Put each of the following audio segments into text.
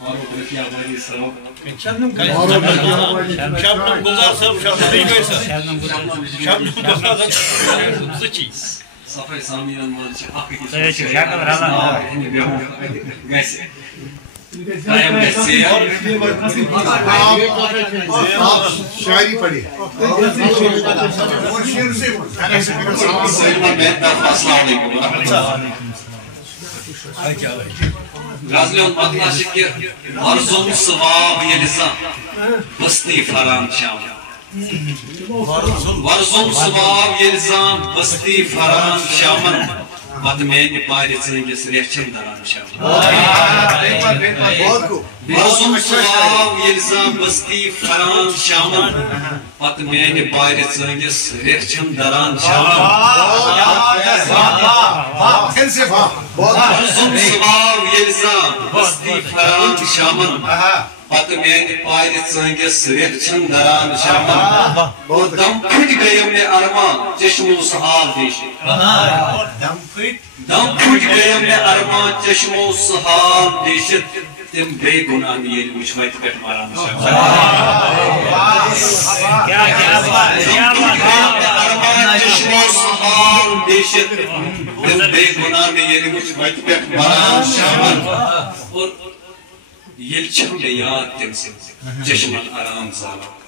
فاروق رفیع آبادی صاحب شبنم گلزار صاحب شبنم گلزار زچی صفحه سامیان مال چه حقی شاعری پڑھی غزلیون مطلع چھ کہ ورزم ثواب یلزا بستی فرام شام ورزم ثواب یلزا بستی فرام شامن پتہ میانہ پارِ ژٲنگِس ریچھن دران شام ورزم ثواب یلزا بستی فرام شامن پتہ میانہ پارِ ژٲنگِس ریچھن دران شام ورزم ثواب یلزا بستی فرام شامن پتہ میانہ پارِ ژٲنگِس ریچھن دران شامن دم پھٹ گیم نے ارمان چشمو سحاب دیش دم پھٹ گیم نے ارمان چشمو سحاب دیشت تم بے گناہ یہ وچھ وقت پہ ماران شامن ارمان چشمو سحاب دیشت تم بے گناہ یہ وچھ وقت پہ ماران شامن اور یل چھم نے یاد تم سے چشمن آرام زالا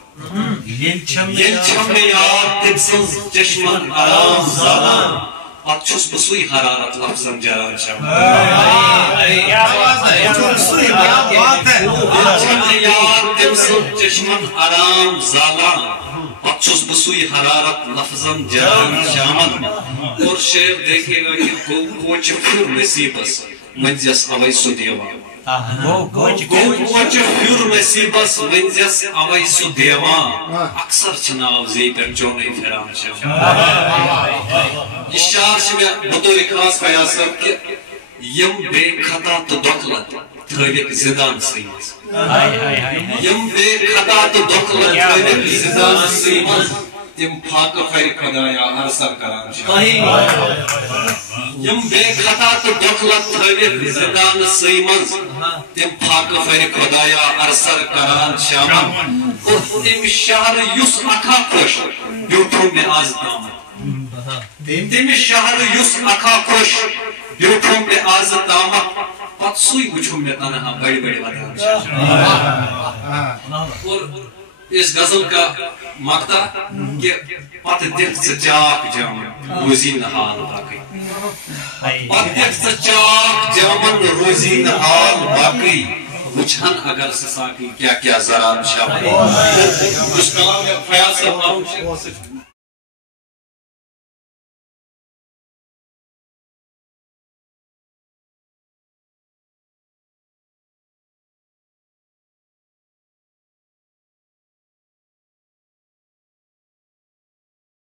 یل چھم نے یاد تم سے چشمن آرام زالا اب چھس بسوئی حرارت لفظاً جران شامن چھم نے یاد تم سے چشمن آرام زالا اب چھس بسوئی حرارت لفظاً جران شامن اور شیخ دیکھے گا کہ کوچ پھر نصیبس منزیس آوائی سو دیوان کوچ پھر نصیبس منزیس آوائی سو دیوان اکثر چناو زی پر جونے پھران شامن یہ شعر میں بطور خاص قیاصر کہ یم بے خطا تو دخلت تھوڑک زدان سیمز یم بے خطا تو دخلت تھوڑک زدان سیمز تم پاک خیر خدایا ہر سر کران شامن یم بے خطا تو دخلت تھوڑک زدان سیمز تم پاک خیر خدایا ہر سر کران شامن اور تم شہر یس اکھا خوش بیوٹھو میں آز دامن تم شہر یس اکھا خوش بیوٹھو میں آز دامن پت سوئی وچھو میں تنہا بڑی بڑی ودان شامن اور اس غزل کا مقطع کہ پت دیکھ چاک جامن روزی نحال باقی پت دیکھ چاک جامن روزی نحال باقی وچھن اگر سساکی کیا کیا زران شامن اس کلام میں فیاض صاحب